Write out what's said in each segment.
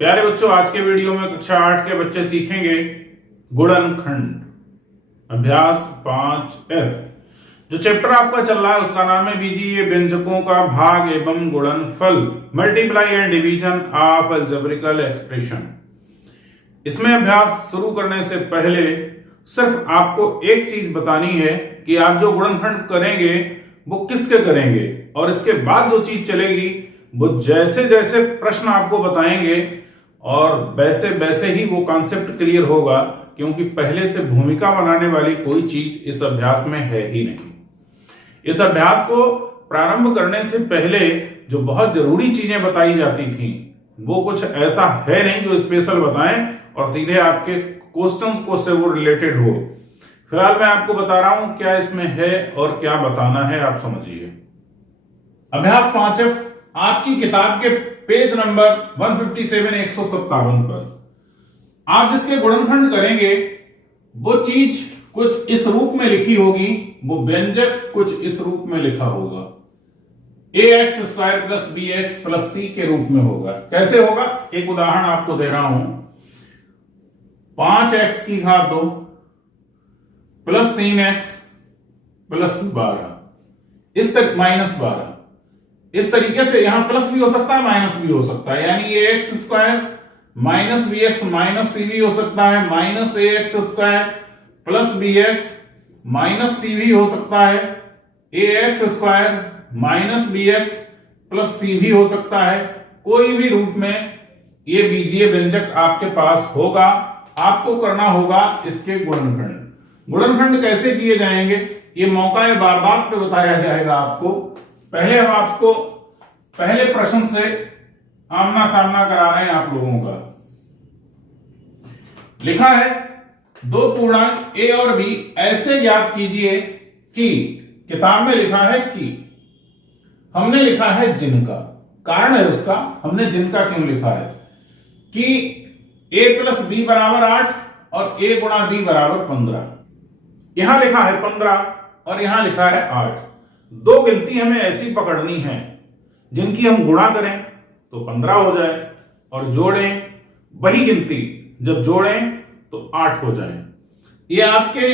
प्यारे बच्चों, आज के वीडियो में कक्षा 8 के बच्चे सीखेंगे गुणनखंड अभ्यास 5F। जो चैप्टर आपका चल रहा है उसका नाम है बीजीय व्यंजकों का भाग एवं गुणनफल, multiply and division of algebraic expression. इसमें अभ्यास शुरू करने से पहले सिर्फ आपको एक चीज बतानी है कि आप जो गुणनखंड करेंगे वो किसके करेंगे, और इसके बाद जो चीज चलेगी वो जैसे जैसे प्रश्न आपको बताएंगे और वैसे वैसे ही वो कॉन्सेप्ट क्लियर होगा, क्योंकि पहले से भूमिका बनाने वाली कोई चीज इस अभ्यास में है ही नहीं। इस अभ्यास को प्रारंभ करने से पहले जो बहुत जरूरी चीजें बताई जाती थी वो कुछ ऐसा है नहीं जो स्पेशल बताएं और सीधे आपके क्वेश्चंस को से वो रिलेटेड हो। फिलहाल मैं आपको बता रहा हूं क्या इसमें है और क्या बताना है, आप समझिए। अभ्यास 5F आपकी किताब के पेज नंबर 157 157 पर आप जिसके गुणनखंड करेंगे वो चीज कुछ इस रूप में लिखी होगी, वो व्यंजक कुछ इस रूप में लिखा होगा, ax² + bx + c के रूप में होगा। कैसे होगा, एक उदाहरण आपको दे रहा हूं। 5x की घात 2 + 3x + 12 इस तक -12। इस तरीके से यहां प्लस भी हो सकता है, माइनस भी हो सकता है, यानी ax² - bx - c भी हो सकता है, -ax² + bx - c भी हो सकता है, ax² - bx + c भी हो सकता है। कोई भी रूप में ये बीजीय व्यंजक आपके पास होगा। आपको करना होगा इसके गुणनखंड। गुणनखंड कैसे किए जाएंगे ये मौका वारदात पे बताया जाएगा आपको। पहले हम आपको पहले प्रश्न से आमना सामना करा रहे हैं आप लोगों का। लिखा है 2 पूर्णांक a और b ऐसे ज्ञात कीजिए कि, किताब में लिखा है कि, हमने लिखा है जिनका। कारण है उसका, हमने जिनका क्यों लिखा है कि a + b = 8 और a × b = 15। यहां लिखा है 15 और यहां लिखा है 8। दो गिनती हमें ऐसी पकड़नी है जिनकी हम गुणा करें तो 15 हो जाए और जोड़ें वही गिनती जब जोड़ें तो 8 हो जाए। ये आपके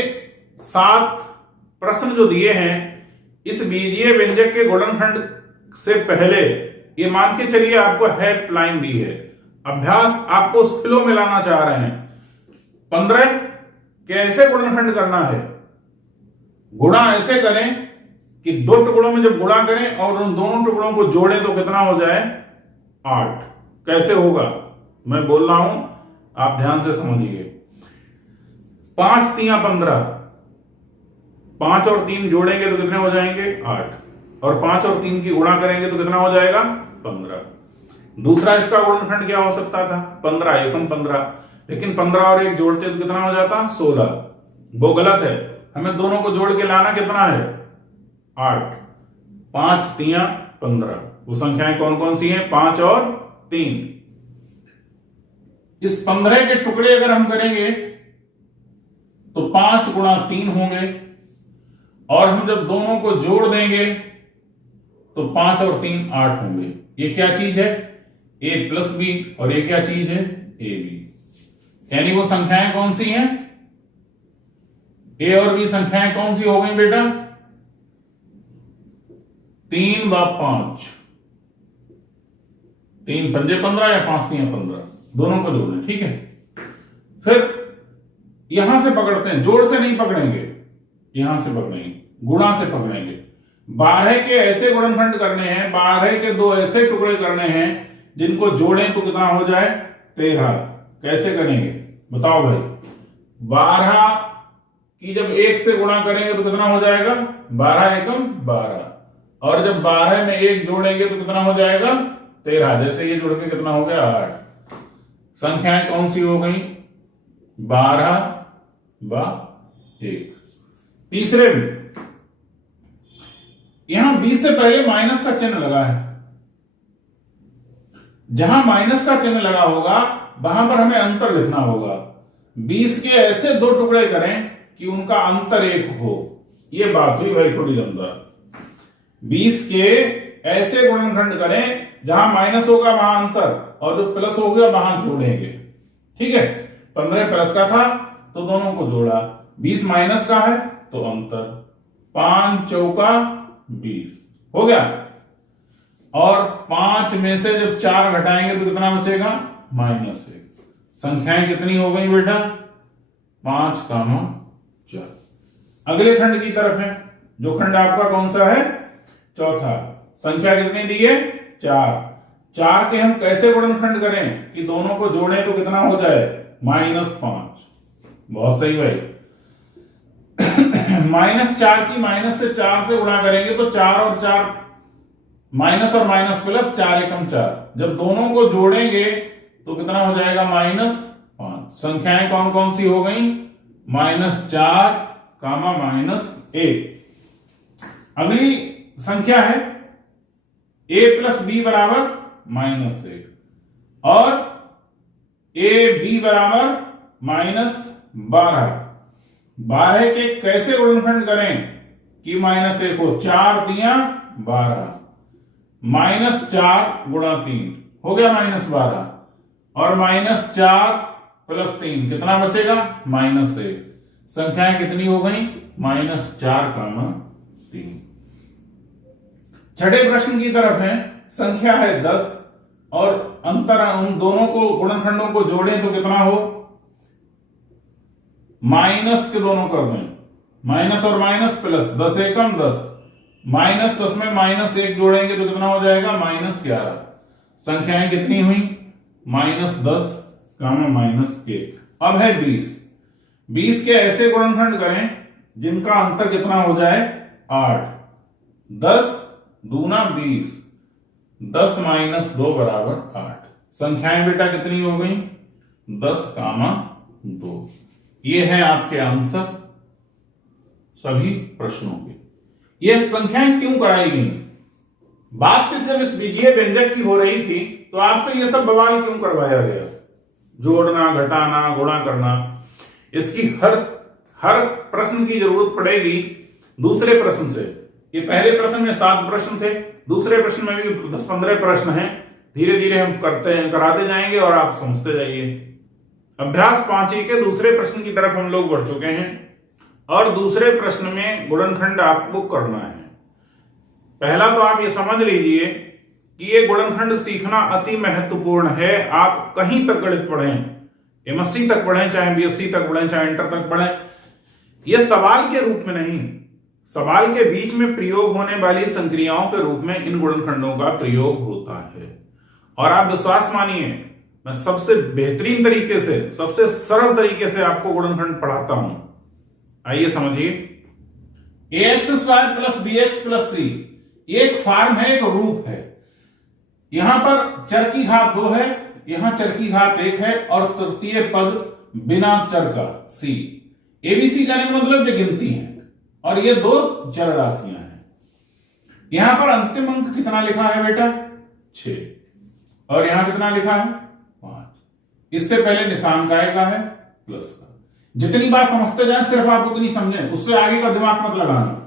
7 प्रश्न जो दिए हैं इस बीजीय व्यंजक के गुणनखंड से पहले, ये मान के चलिए आपको हेल्पलाइन दी है। अभ्यास आपको उस फ्लो में लाना चाह रहे हैं। 15 कैसे गुणनखंड करना है, गुणा ऐसे करें कि 2 टुकड़ों में जब गुणा करें और उन दोनों टुकड़ों को जोड़ें तो कितना हो जाए 8। कैसे होगा मैं बोल रहा हूं, आप ध्यान से समझिए। 5 × 3 = 15, 5 और 3 जोड़ेंगे तो कितने हो जाएंगे 8, और 5 और 3 की गुणा करेंगे तो कितना हो जाएगा 15। दूसरा इसका गुणनखंड क्या हो सकता था 15 × 15, लेकिन 15 और 1 जोड़ते तो कितना हो जाता 16। वो गलत है, हमें दोनों को जोड़ के लाना कितना है 8। 5 × 3 = 15। वो संख्याएं कौन कौन सी हैं 5 और 3। इस 15 के टुकड़े अगर हम करेंगे तो 5 × 3 होंगे, और हम जब दोनों को जोड़ देंगे तो 5 और 3 8 होंगे। ये क्या चीज है a + b, और ये क्या चीज है ab। यानी वो संख्याएं कौन सी हैं, a और b संख्याएं कौन सी हो गई बेटा 3 व 5, 3 × 5 = 15 या 5 × 3 = 15, दोनों को जोड़ लें। ठीक है, फिर यहां से पकड़ते हैं, जोड़ से नहीं पकड़ेंगे, यहां से पकड़ेंगे, गुणा से पकड़ेंगे। 12 के ऐसे गुणनखंड करने हैं, 12 के 2 ऐसे टुकड़े करने हैं जिनको जोड़ें तो कितना हो जाए 13। कैसे करेंगे बताओ भाई। 12 की जब 1 से गुणा करेंगे तो कितना हो जाएगा 12 × 1 = 12, और जब 12 में 1 जोड़ेंगे तो कितना हो जाएगा 13। जैसे ये जोड़ के कितना हो गया 8। संख्याएं कौन सी हो गई 12 व 1। तीसरे में यहां 20 से पहले माइनस का चिन्ह लगा है। जहां माइनस का चिन्ह लगा होगा वहां पर हमें अंतर लिखना होगा। 20 के ऐसे 2 टुकड़े करें कि उनका अंतर 1 हो। यह बात हुई भाई थोड़ी दमदार। 20 के ऐसे गुणनखंड करें जहां माइनस होगा वहां अंतर, और जो प्लस हो गया वहां जोड़ेंगे। ठीक है, 15 प्लस का था तो दोनों को जोड़ा, 20 माइनस का है तो अंतर, 5 चौका 20 हो गया। और 5 में से जब 4 घटाएंगे तो कितना बचेगा? -1। संख्याएं कितनी हो गई बेटा? 5, 4। अगले खंड की तरफ है, जो खंड आपका कौन सा है? चौथा। संख्या कितनी दी है? 4। 4 के हम कैसे गुणनखंड करें कि दोनों को जोड़ें तो कितना हो जाए? -5। बहुत सही भाई। -4 की माइनस से 4 से गुणा करेंगे तो 4 और 4 माइनस और माइनस प्लस, 4 एकम 4। जब दोनों को जोड़ेंगे तो कितना हो जाएगा? -5। संख्याएं कौन कौन सी हो गई? -4, -1। अगली संख्या है a + b बराबर -1 और a b बराबर -12। 12 के कैसे गुणनखंड करें कि -1 हो? 4 तिया 12, -4 गुणा 3 हो गया -12 और -4 + 3 कितना बचेगा? -1। संख्याएं कितनी हो गई? -4, 3। छठे प्रश्न की तरफ है, संख्या है 10 और अंतर उन दोनों को गुणनखंडों को जोड़ें तो कितना हो? माइनस के दोनों कर दें, माइनस और माइनस प्लस, 10 एकम 10, -10 में -1 जोड़ेंगे तो कितना हो जाएगा? -11। संख्याएं कितनी हुई? -10, -1। अब है 20। 20 के ऐसे गुणनखंड करें जिनका अंतर कितना हो जाए? 8। 10 दूना 20, 10 - 2 बराबर 8। संख्याएं बेटा कितनी हो गई? 10, 2। ये है आपके आंसर सभी प्रश्नों के। ये संख्याएं क्यों कराई गई? बात सिर्फ इस बीजीय व्यंजक की हो रही थी तो आपसे ये सब बवाल क्यों करवाया गया? जोड़ना, घटाना, गुणा करना, इसकी हर प्रश्न की जरूरत पड़ेगी दूसरे प्रश्न से। ये पहले प्रश्न में 7 प्रश्न थे, दूसरे प्रश्न में भी 10-15 प्रश्न हैं। धीरे धीरे हम कराते जाएंगे और आप समझते जाइए। अभ्यास 5 के दूसरे प्रश्न की तरफ हम लोग बढ़ चुके हैं और दूसरे प्रश्न में गुणनखंड आपको करना है। पहला तो आप ये समझ लीजिए कि ये गुणनखंड सीखना अति महत्वपूर्ण है। आप कहीं तक गणित पढ़ें, एमएससी तक पढ़ें, चाहे बीएससी तक पढ़ें, चाहे इंटर तक पढ़ें, यह सवाल के रूप में नहीं, सवाल के बीच में प्रयोग होने वाली संक्रियाओं के रूप में इन गुणनखंडों का प्रयोग होता है। और आप विश्वास मानिए, मैं सबसे बेहतरीन तरीके से, सबसे सरल तरीके से आपको गुणनखंड पढ़ाता हूं। आइए समझिए। ax² + bx + c एक फॉर्म है, एक रूप है। यहां पर चर की घात 2 है, यहां चर की घात 1 है और तृतीय पद बिना चर का c। एबीसी कहने का मतलब जो गिनती है और ये 2 चर राशियां हैं। यहां पर अंतिम अंक कितना लिखा है बेटा? 6 और यहां कितना लिखा है? 5। इससे पहले निशान काय का है? प्लस का। जितनी बात समझते जाए सिर्फ आप उतनी समझें, उससे आगे का दिमाग मत लगाना।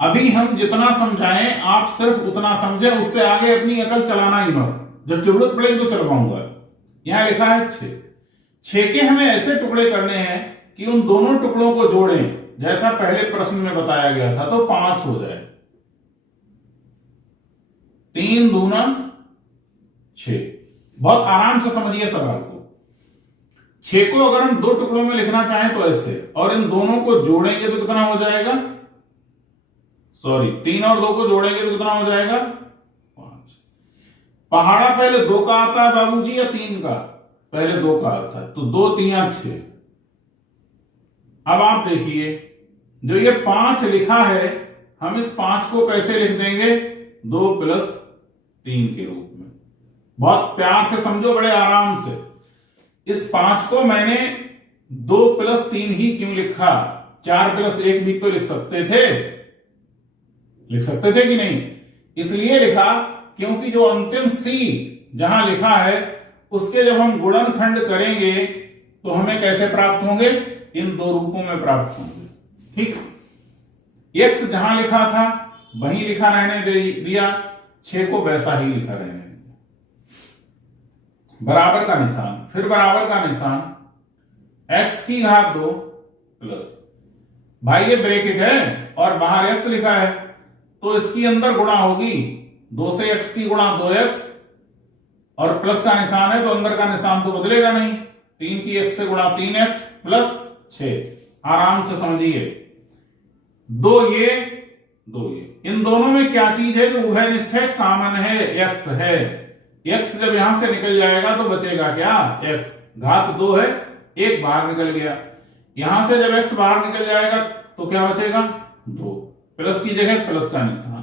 अभी हम जितना समझाएं आप सिर्फ उतना समझें, उससे आगे अपनी अकल चलाना ही मत। जब जरूरत पड़ेगी तो चलवाऊंगा। यहां लिखा है 6। 6 के हमें ऐसे टुकड़े करने हैं कि उन दोनों टुकड़ों को जोड़ें जैसा पहले प्रश्न में बताया गया था तो 5 हो जाए। 3 दूना 6। बहुत आराम से समझिए सवाल को। 6 को अगर हम 2 टुकड़ों में लिखना चाहें तो ऐसे, और इन दोनों को जोड़ेंगे तो कितना हो जाएगा? 3 और 2 को जोड़ेंगे तो कितना हो जाएगा? 5। पहाड़ा पहले 2 का आता है बाबूजी या 3 का? पहले 2 का आता है, तो 2 3 6। अब आप देखिए, जो ये 5 लिखा है, हम इस 5 को कैसे लिख देंगे? 2 + 3 के रूप में। बहुत प्यार से समझो, बड़े आराम से। इस 5 को मैंने 2 + 3 ही क्यों लिखा? 4 + 1 भी तो लिख सकते थे कि नहीं? इसलिए लिखा क्योंकि जो अंतिम C जहां लिखा है उसके जब हम गुणनखंड करेंगे तो हमें कैसे प्राप्त होंगे? इन 2 रूपों में प्राप्त होंगे। ठीक, x जहां लिखा था वहीं लिखा रहने दिया, 6 को वैसा ही लिखा रहने दिया। बराबर का निशान, फिर बराबर का निशान, x की घात 2 प्लस, भाई ये ब्रैकेट है और बाहर x लिखा है तो इसकी अंदर गुणा होगी, 2 से x की गुणा 2x, और प्लस का निशान है तो अंदर का निशान तो बदलेगा नहीं, 3 की x से गुणा 3x प्लस 6, आराम से समझिए, 2 ये 2 ये, इन दोनों में क्या चीज है जो उभयनिष्ठ है, कॉमन है, x है, x जब यहां से निकल जाएगा तो बचेगा क्या, x, घात 2 है, 1 बाहर निकल गया, यहां से जब x बाहर निकल जाएगा तो क्या बचेगा, 2, प्लस की जगह प्लस का निशान,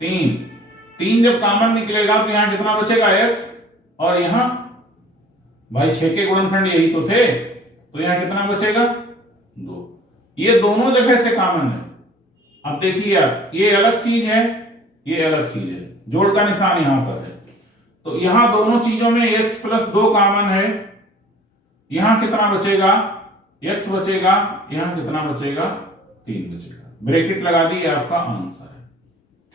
3 जब कॉमन निकलेगा तो यहां कितना बचेगा, x, और यहां भाई 6 के गुणनखंड यही तो थे, तो यहां कितना बचेगा, 2, ये दोनों जगह से कॉमन है। अब देखिए आप, ये अलग चीज है, ये अलग चीज है, जोड़ का निशान यहां पर है, तो यहां दोनों चीजों में x प्लस 2 कॉमन है, यहां कितना बचेगा, x बचेगा, यहां कितना बचेगा, 3 बचेगा, ब्रैकेट लगा दी, आपका आंसर है।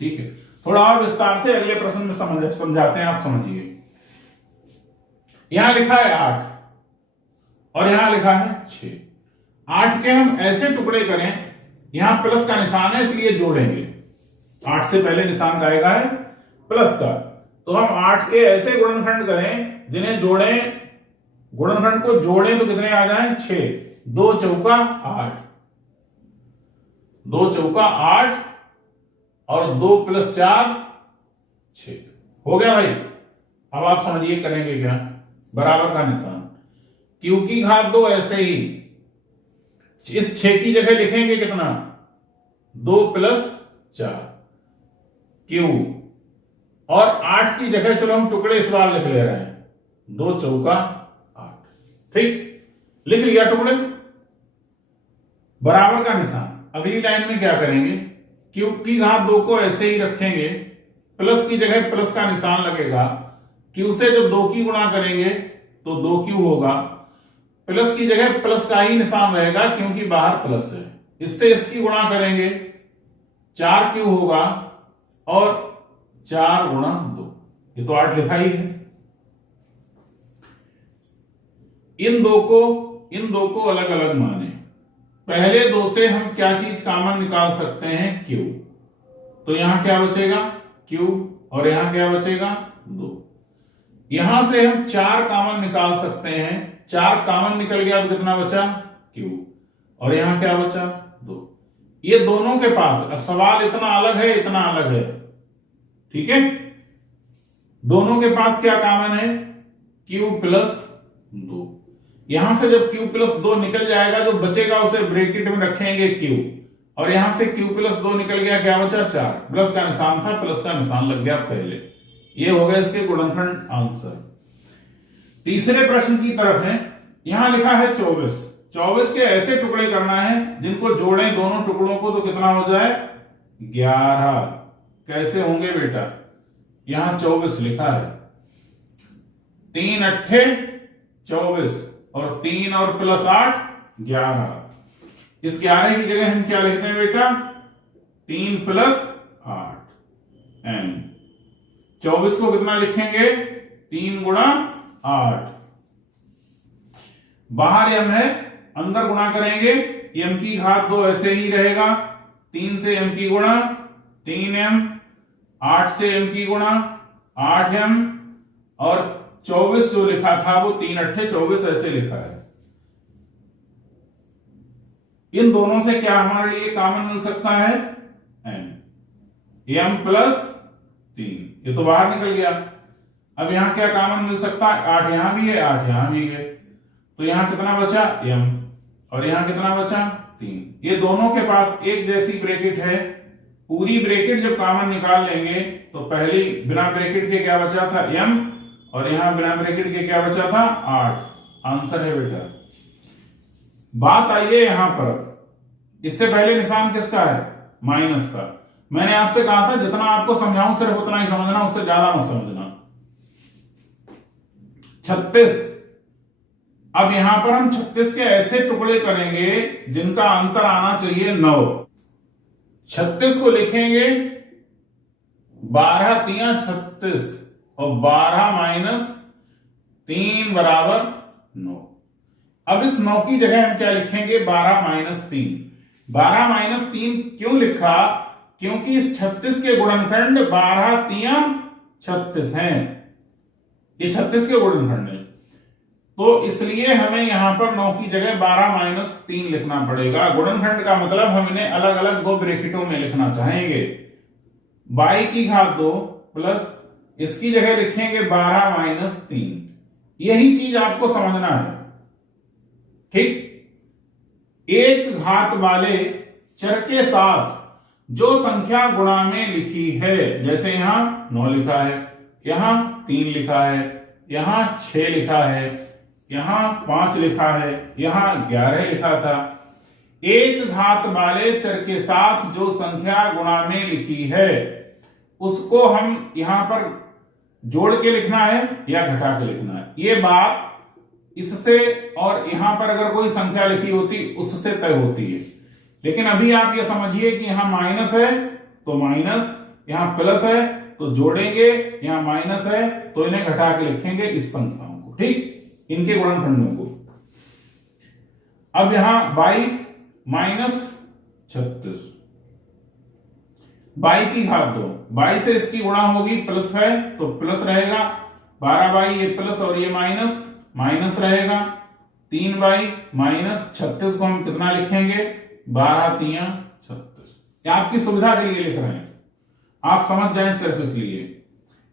ठीक है, थोड़ा और विस्तार से अगले प्रश्न में समझाते हैं, आप समझिए। यहां लिखा है 8 और यहां लिखा है 6, 8 के हम ऐसे टुकड़े करें, यहां प्लस का निशान है इसलिए जोड़ेंगे, 8 से पहले निशान का आएगा है प्लस का, तो हम 8 के ऐसे गुणनखंड करें जिन्हें जोड़ें, गुणनखंड को जोड़ें तो कितने आ जाएं, 6, 2 चौका 8, 2 चौका 8 और 2 प्लस 4 6, हो गया भाई। अब आप समझिए करेंगे क्या, बराबर का निशान, q की घात 2 ऐसे ही, इस 6 की जगह लिखेंगे कितना, 2 प्लस 4 q, और 8 की जगह चलो हम टुकड़े इस बार लिख ले रहे हैं, 2 चौका 8, ठीक, लिख लिया टुकड़े, बराबर का निशान। अगली लाइन में क्या करेंगे, q की घात 2 को ऐसे ही रखेंगे, प्लस की जगह प्लस का निशान लगेगा, q से जब 2 की गुणा करेंगे तो 2q होगा, प्लस की जगह प्लस का ही निशान रहेगा क्योंकि बाहर प्लस है, इससे इसकी गुणा करेंगे 4q होगा, और 4 गुणा 2, ये तो 8 लिखा ही है। इन दो को अलग अलग माने, पहले 2 से हम क्या चीज कॉमन निकाल सकते हैं, q, तो यहां क्या बचेगा, q, और यहां क्या बचेगा, 2, यहां से हम 4 कॉमन निकाल सकते हैं, 4 कॉमन निकल गया तो कितना बचा, q, और यहां क्या बचा, 2, ये दोनों के पास, अब सवाल इतना अलग है, इतना अलग है, ठीक है, दोनों के पास क्या कॉमन है, q प्लस 2, यहां से जब q प्लस 2 निकल जाएगा जो बचेगा उसे ब्रैकेट में रखेंगे q, और यहां से q प्लस 2 निकल गया, क्या बचा, 4, प्लस का निशान था, प्लस का निशान लग गया पहले, ये हो गया इसके गुणनखंड आंसर। तीसरे प्रश्न की तरफ है, यहां लिखा है 24 के ऐसे टुकड़े करना है जिनको जोड़ें दोनों टुकड़ों को तो कितना हो जाए, 11, कैसे होंगे बेटा, यहां 24 लिखा है, 3 अट्ठे 24, और 3 और प्लस 8 11, इस 11 की जगह हम क्या लिखते हैं बेटा, 3 प्लस 8 n, 24 को कितना लिखेंगे, 3 गुणा 8, बाहर m है, अंदर गुणा करेंगे, m की घात 2 ऐसे ही रहेगा, 3 से m की गुणा 3m, 8 से m की गुणा 8m, और 24 जो लिखा था वो 3 अट्ठे 24 ऐसे लिखा है। इन दोनों से क्या हमारे लिए कॉमन मिल सकता है, m प्लस 3, ये तो बाहर निकल गया, अब यहां क्या कॉमन मिल सकता है, 8 यहां भी है, 8 यहां भी है, तो यहां कितना बचा, m, और यहां कितना बचा, 3, ये दोनों के पास एक जैसी ब्रैकेट है, पूरी ब्रैकेट जब कॉमन निकाल लेंगे तो पहली बिना ब्रैकेट के क्या बचा था, m, और यहां बिना ब्रैकेट के क्या बचा था, 8, आंसर है बेटा। बात आई है यहां पर, इससे पहले निशान किसका है, माइनस का, मैंने आपसे कहा था जितना आपको समझाऊं सिर्फ उतना ही समझना, उससे ज्यादा मत समझना। 36, अब यहां पर हम 36 के ऐसे टुकड़े करेंगे जिनका अंतर आना चाहिए 9, 36 को लिखेंगे 12 तिया 36, और 12 माइनस 3 बराबर 9। अब इस 9 की जगह हम क्या लिखेंगे? 12 माइनस 3। 12 माइनस 3 क्यों लिखा? क्योंकि इस 36 के गुणनखंड 12 तिया 36 हैं। ये 36 के गुणनखंड है, तो इसलिए हमें यहां पर 9 की जगह 12 माइनस 3 लिखना पड़ेगा। गुणनखंड का मतलब हम इन्हें अलग अलग दो ब्रैकेटों में लिखना चाहेंगे। y की घात 2 प्लस इसकी जगह लिखेंगे 12 माइनस 3। यही चीज आपको समझना है, ठीक। एक घात वाले चर के साथ जो संख्या गुणा में लिखी है, जैसे यहां 9 लिखा है, यहां 3 लिखा है, यहां 6 लिखा है, यहां 5 लिखा है, यहां 11 लिखा था। एक घात वाले चर के साथ जो संख्या गुणा में लिखी है उसको हम यहां पर जोड़ के लिखना है या घटा के लिखना है। ये बात इससे और यहां पर अगर कोई संख्या लिखी होती उससे तय होती है। लेकिन अभी आप ये समझिए कि यहां माइनस है तो माइनस, यहां प्लस है तो जोड़ेंगे, यहां माइनस है तो इन्हें घटा के लिखेंगे इस संख्याओं को, ठीक, इनके गुणनखंडों को। अब यहां 22 माइनस 36, 22 की घात 2, 22 से इसकी गुणा होगी प्लस है तो प्लस रहेगा, 12 बाई ये प्लस और ये माइनस, माइनस रहेगा, 3 बाई माइनस 36 को हम कितना लिखेंगे? 12 तिया 36। ये आपकी सुविधा के लिए लिख रहे हैं, आप समझ जाएं सिर्फ इसलिए।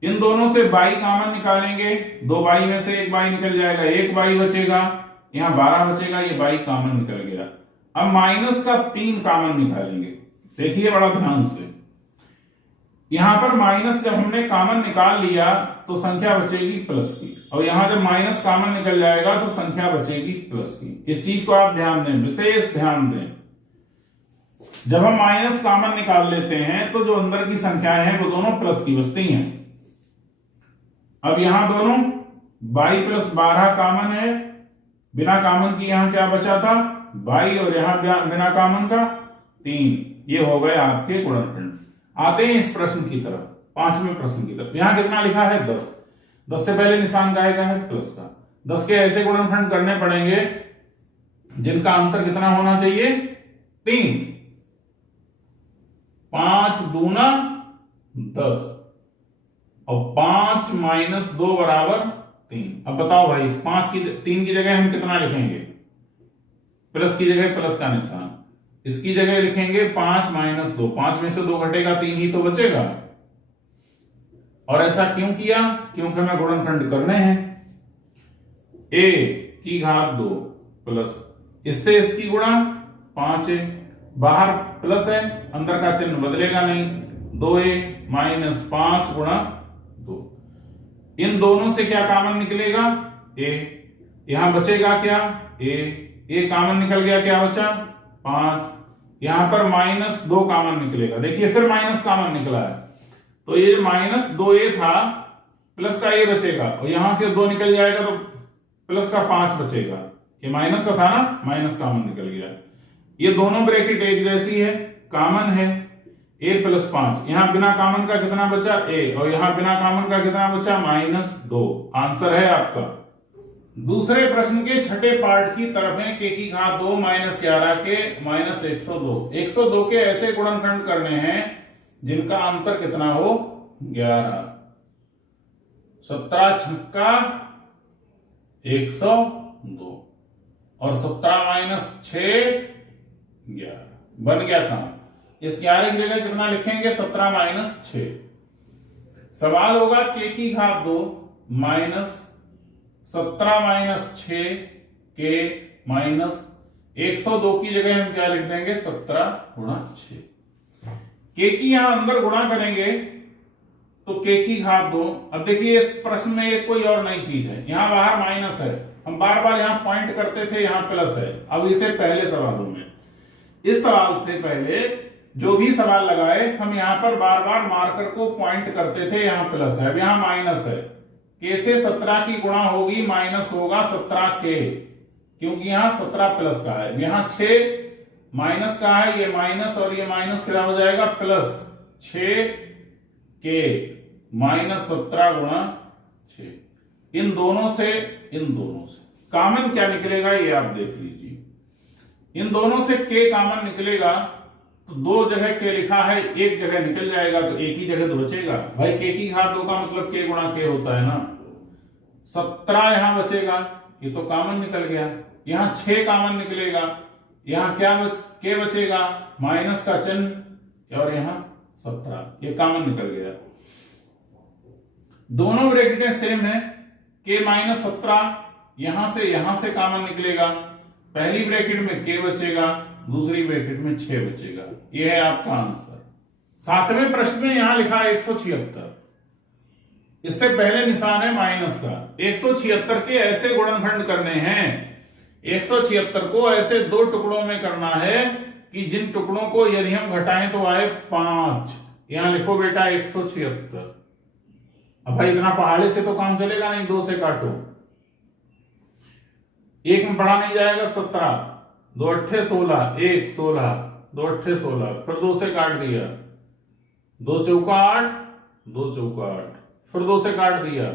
इन दोनों से बाई कॉमन निकालेंगे, 2 बाई में से 1 बाई निकल जाएगा, 1 बाई बचेगा, यहां 12 बचेगा, ये बाई कॉमन निकल गया। अब माइनस का 3 कॉमन निकालेंगे, देखिए बड़ा ध्यान से। यहां पर माइनस जब हमने कॉमन निकाल लिया तो संख्या बचेगी प्लस की, और यहां जब माइनस कॉमन निकल जाएगा तो संख्या बचेगी प्लस की। इस चीज को आप ध्यान दें, विशेष ध्यान दें। जब हम माइनस कॉमन निकाल लेते हैं तो जो अंदर की संख्याएं हैं वो दोनों प्लस की बचती हैं। अब यहां दोनों 22 प्लस 12 कॉमन है, बिना कॉमन की यहां क्या बचा था? 22, और यहां बिना कॉमन का 3। ये हो गए आपके गुणनखंड। आते हैं इस प्रश्न की तरफ, 5वें प्रश्न की तरफ। यहां कितना लिखा है? 10। 10 से पहले निशान गायेगा है प्लस का। 10 के ऐसे गुणनखंड करने पड़ेंगे जिनका अंतर कितना होना चाहिए? 3। 5 दूना 10 और 5 माइनस 2 बराबर 3। अब बताओ भाई, इस 3 की जगह हम कितना लिखेंगे? प्लस की जगह प्लस का निशान, इसकी जगह लिखेंगे 5 माइनस 2। 5 में से 2 घटेगा, 3 ही तो बचेगा। और ऐसा क्यों किया? क्योंकि हमें गुणनखंड करने हैं। a की घात 2 प्लस इससे इसकी गुणा 5 है, बाहर प्लस है, अंदर का चिन्ह बदलेगा नहीं, 2a माइनस 5 गुणा 2। इन दोनों से क्या कॉमन निकलेगा? a। यहां बचेगा क्या? a कॉमन निकल गया, क्या बचा? 5। यहां पर माइनस 2 कॉमन निकलेगा, देखिए फिर माइनस कॉमन निकला है, तो ये माइनस 2a था, प्लस का a बचेगा, और यहां से 2 निकल जाएगा तो प्लस का 5 बचेगा। ये माइनस का था ना, माइनस कॉमन निकल गया। ये दोनों ब्रैकेट एक जैसी है, कॉमन है, a प्लस 5। यहां बिना कॉमन का कितना बचा? a, और यहां बिना कॉमन का कितना बचा? माइनस 2। आंसर है आपका। दूसरे प्रश्न के छठे पार्ट की तरफ है। k की घात 2 माइनस 11 के माइनस 102। 102 के ऐसे गुणनखंड करने हैं जिनका अंतर कितना हो? 11। 17 छक्का 102 और 17 माइनस 6 11। बन गया काम। इस 11 की जगह कितना लिखेंगे? 17 माइनस 6। सवाल होगा k की घात 2 माइनस 17 माइनस 6 के माइनस 102 की जगह हम क्या लिख देंगे? 17 गुणा 6। के की यहां अंदर गुणा करेंगे तो के की घात 2। अब देखिए इस प्रश्न में एक कोई और नई चीज है, यहां बाहर माइनस है, हम बार बार यहां पॉइंट करते थे, यहां प्लस है। अब इसे पहले सवालों में, इस सवाल से पहले जो भी सवाल लगाए हम यहां पर बार बार मार्कर को पॉइंट करते थे, यहां प्लस है, अब यहां माइनस है। के से 17 की गुणा होगी, माइनस होगा 17 के, क्योंकि यहां 17 प्लस का है, यहां 6 माइनस का है, ये माइनस और ये माइनस क्या हो जाएगा? प्लस 6 के माइनस 17 गुणा 6। इन दोनों से कॉमन क्या निकलेगा ये आप देख लीजिए। इन दोनों से k कॉमन निकलेगा तो दो जगह k लिखा है, एक जगह निकल जाएगा तो एक ही जगह तो बचेगा भाई। k की घात 2 का मतलब k गुणा k होता है ना। 17 यहां बचेगा, ये तो कॉमन निकल गया। यहां 6 कॉमन निकलेगा, यहां क्या k बचेगा माइनस का चिन्ह, और यहां 17 ये कॉमन निकल गया। दोनों ब्रैकेटें सेम है, k माइनस 17 यहां से कॉमन निकलेगा। पहली ब्रैकेट में k बचेगा, दूसरी ब्रैकेट में 6 बचेगा। यह है आपका आंसर। 7वें प्रश्न में यहां लिखा है 176, इससे पहले निशान है माइनस का। 176 के ऐसे गुणनखंड करने हैं, 176 को ऐसे दो टुकड़ों में करना है कि जिन टुकड़ों को यदि हम घटाएं तो आए 5। यहां लिखो बेटा 176। अब भाई इतना पहाड़े से तो काम चलेगा नहीं, 2 से काटो, एक में पढ़ा नहीं जाएगा। 17 2 अट्ठे 16, 1 16, 2 अट्ठे 16, फिर 2 से काट दिया, 2 चौका 8, 2 चौका 8, फिर 2 से काट दिया,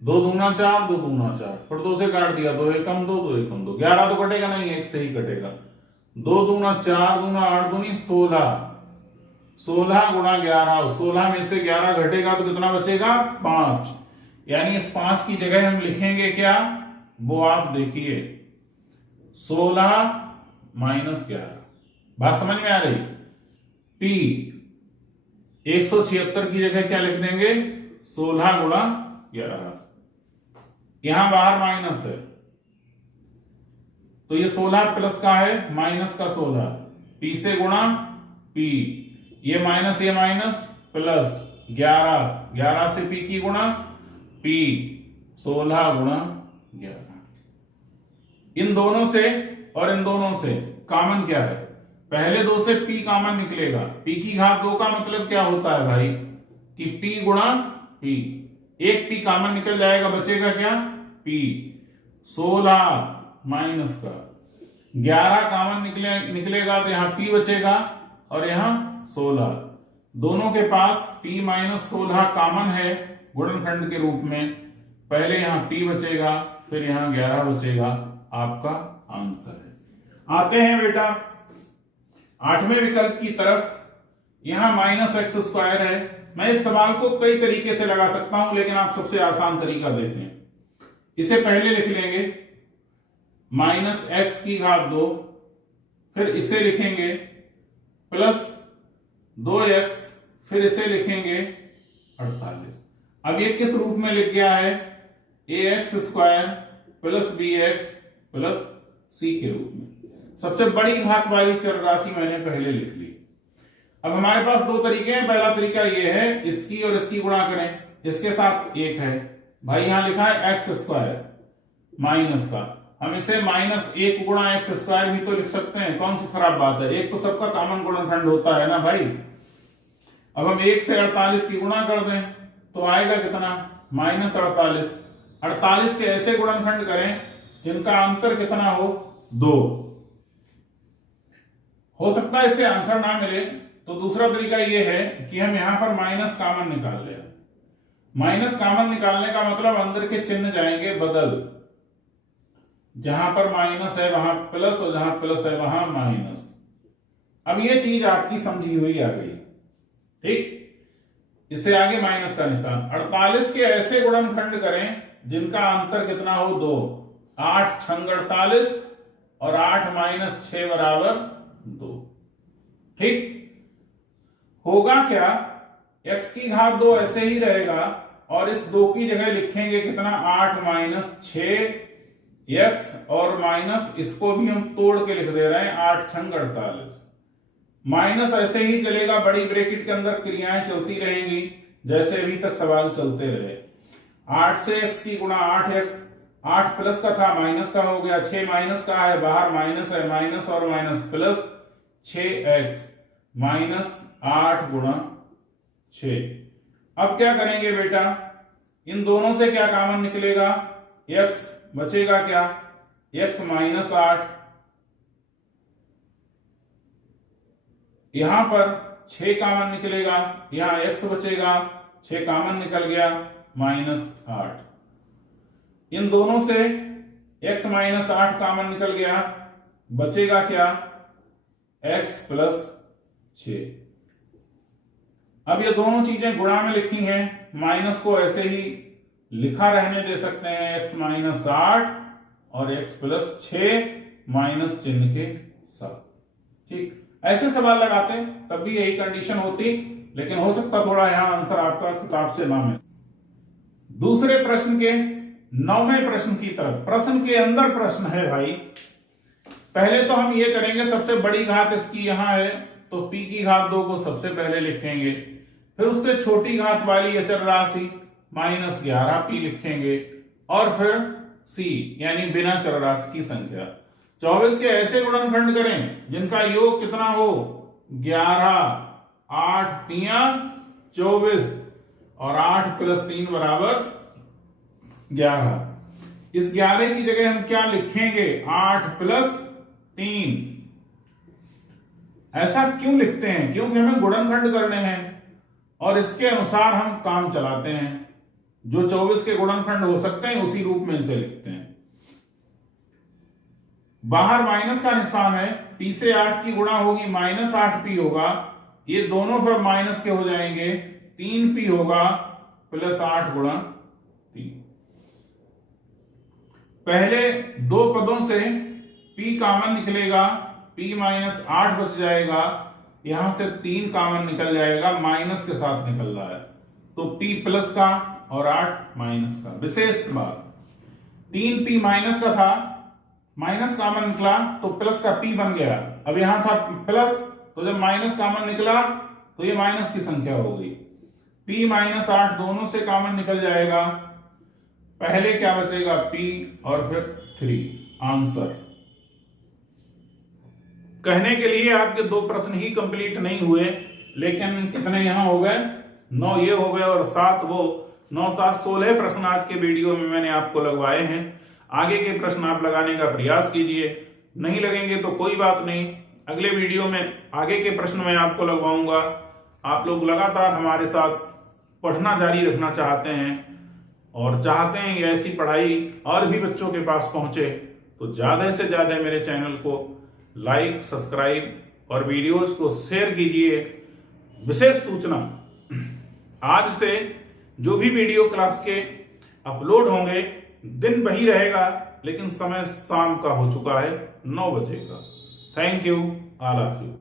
2 दूना 4, 2 दूना 4, फिर 2 से काट दिया, 2 एकम 2, 2 एकम 2, 11 तो कटेगा नहीं, 1 से ही कटेगा। 2 दूना 4 दूना 8 दूनी 16, 16 गुणा 11, 16 में से 11 घटेगा तो कितना बचेगा 5। यानी इस 5 की जगह हम लिखेंगे क्या, वो आप देखिए 16 माइनस 11। बात समझ में आ रही। P 176 की जगह क्या लिख देंगे 16 गुणा 11। यहां बाहर माइनस है तो ये 16 प्लस का है माइनस का 16, P से गुणा P, ये माइनस प्लस 11, 11 से P की गुणा P 16 गुणा 11। इन दोनों से और इन दोनों से कॉमन क्या है, पहले 2 से P कॉमन निकलेगा। P की घात 2 का मतलब क्या होता है भाई कि P गुणा P, एक P कॉमन निकल जाएगा, बचेगा क्या P। 16 माइनस का 11 कॉमन निकलेगा तो यहां P बचेगा और यहां 16। दोनों के पास P माइनस 16 कॉमन है गुणनखंड के रूप में। पहले यहां P बचेगा, फिर यहां 11 बचेगा। आपका आंसर है। आते हैं बेटा 8वें विकल्प की तरफ। यहां माइनस एक्स स्क्वायर है। मैं इस सवाल को कई तरीके से लगा सकता हूं, लेकिन आप सबसे आसान तरीका देखें। इसे पहले लिख लेंगे माइनस एक्स की घात 2, फिर इसे लिखेंगे प्लस 2x, फिर इसे लिखेंगे 48। अब ये किस रूप में लिख गया है, ax square plus bx plus c के रूप में। सबसे बड़ी घात वाली चर राशि मैंने पहले लिख ली। अब हमारे पास दो तरीके हैं। पहला तरीका ये है इसकी और इसकी गुणा करें, इसके साथ 1 है भाई, यहां लिखा है एक्स स्क्वायर माइनस का, हम इसे माइनस 1 गुणा एक्स स्क्वायर भी तो लिख सकते हैं। कौन सी खराब बात है, एक तो सबका कॉमन गुणनखंड होता है ना भाई। अब हम 1 से 48 की गुणा कर दें तो आएगा कितना माइनस 48। 48 के ऐसे गुणनखंड करें जिनका अंतर कितना हो 2। हो सकता है इससे आंसर ना मिले, तो दूसरा तरीका यह है कि हम यहां पर माइनस कॉमन निकाल लें। माइनस कॉमन निकालने का मतलब अंदर के चिन्ह जाएंगे बदल, जहां पर माइनस है वहां प्लस और जहां प्लस है वहां माइनस। अब ये चीज आपकी समझी हुई आ गई, ठीक। इससे आगे माइनस का निशान। 48 के ऐसे गुणनखंड करें जिनका अंतर कितना हो 2। 8 छंग 48 और 8 माइनस 6 बराबर 2, ठीक। होगा क्या, x की घात 2 ऐसे ही रहेगा और इस 2 की जगह लिखेंगे कितना 8 माइनस 6x, और माइनस इसको भी हम तोड़ के लिख दे रहे हैं 8 छंग 48। माइनस ऐसे ही चलेगा, बड़ी ब्रैकेट के अंदर क्रियाएं चलती रहेंगी जैसे अभी तक सवाल चलते रहे। 8 से x की गुणा 8x, 8 प्लस का था माइनस का हो गया, 6 माइनस का है बाहर माइनस है, माइनस और माइनस प्लस 6x माइनस 8 गुणा 6। अब क्या करेंगे बेटा, इन दोनों से क्या कॉमन निकलेगा, x बचेगा क्या, x माइनस 8, यहां पर 6 कॉमन निकलेगा, यहां x बचेगा, 6 कॉमन निकल गया माइनस 8। इन दोनों से x माइनस 8 कॉमन निकल गया, बचेगा क्या, x प्लस 6। अब ये दोनों चीजें गुणा में लिखी हैं, माइनस को ऐसे ही लिखा रहने दे सकते हैं, x माइनस 8 और x प्लस 6 माइनस चिन्ह के साथ। ठीक, ऐसे सवाल लगाते तब भी यही कंडीशन होती, लेकिन हो सकता थोड़ा यहां आंसर आपका किताब से ना मिले। दूसरे प्रश्न के 9वें प्रश्न की तरफ, प्रश्न के अंदर प्रश्न है भाई। पहले तो हम ये करेंगे, सबसे बड़ी घात इसकी यहां है तो p की घात 2 को सबसे पहले लिखेंगे, फिर उससे छोटी घात वाली अचर राशि माइनस 11p लिखेंगे, और फिर c यानी बिना चर राशि की संख्या। 24 के ऐसे गुणनखंड करें जिनका योग कितना हो 11, 8 तिया 24 और 8 प्लस 3 बराबर 11। इस 11 की जगह हम क्या लिखेंगे, 8 प्लस 3। ऐसा क्यों लिखते हैं, क्योंकि हमें गुणनखंड करने हैं और इसके अनुसार हम काम चलाते हैं। जो 24 के गुणनखंड हो सकते हैं उसी रूप में इसे लिखते हैं। बाहर माइनस का निशान है, p से 8 की गुणा होगी माइनस 8p होगा, ये दोनों पर माइनस के हो जाएंगे, 3p होगा प्लस 8 गुणा 3। पहले दो पदों से p कॉमन निकलेगा, p माइनस 8 बच जाएगा, यहां से 3 कॉमन निकल जाएगा, माइनस के साथ निकल रहा है, तो p प्लस का और 8 माइनस का। विशेष बात, 3p माइनस का था, माइनस कॉमन निकला तो प्लस का p बन गया। अब यहां था प्लस, तो जब माइनस कॉमन निकला तो ये माइनस की संख्या हो गई। p माइनस 8 दोनों से कॉमन निकल जाएगा, पहले क्या बचेगा p और फिर 3। आंसर कहने के लिए आपके 2 प्रश्न ही कंप्लीट नहीं हुए, लेकिन कितने यहां हो गए, 9 ये हो गए और 7 वो, 9 7 16 प्रश्न आज के वीडियो में मैंने आपको लगवाए हैं। आगे के प्रश्न आप लगाने का प्रयास कीजिए, नहीं लगेंगे तो कोई बात नहीं, अगले वीडियो में आगे के प्रश्न मैं आपको लगवाऊंगा। आप लोग लगातार हमारे साथ पढ़ना जारी रखना चाहते हैं और चाहते हैं ऐसी पढ़ाई और भी बच्चों के पास पहुंचे, तो ज्यादा से ज्यादा मेरे चैनल को लाइक, सब्सक्राइब और वीडियोज को शेयर कीजिए। विशेष सूचना, आज से जो भी वीडियो क्लास के अपलोड होंगे, दिन वही रहेगा लेकिन समय शाम का हो चुका है, 9 बजे का। Thank you, all of you.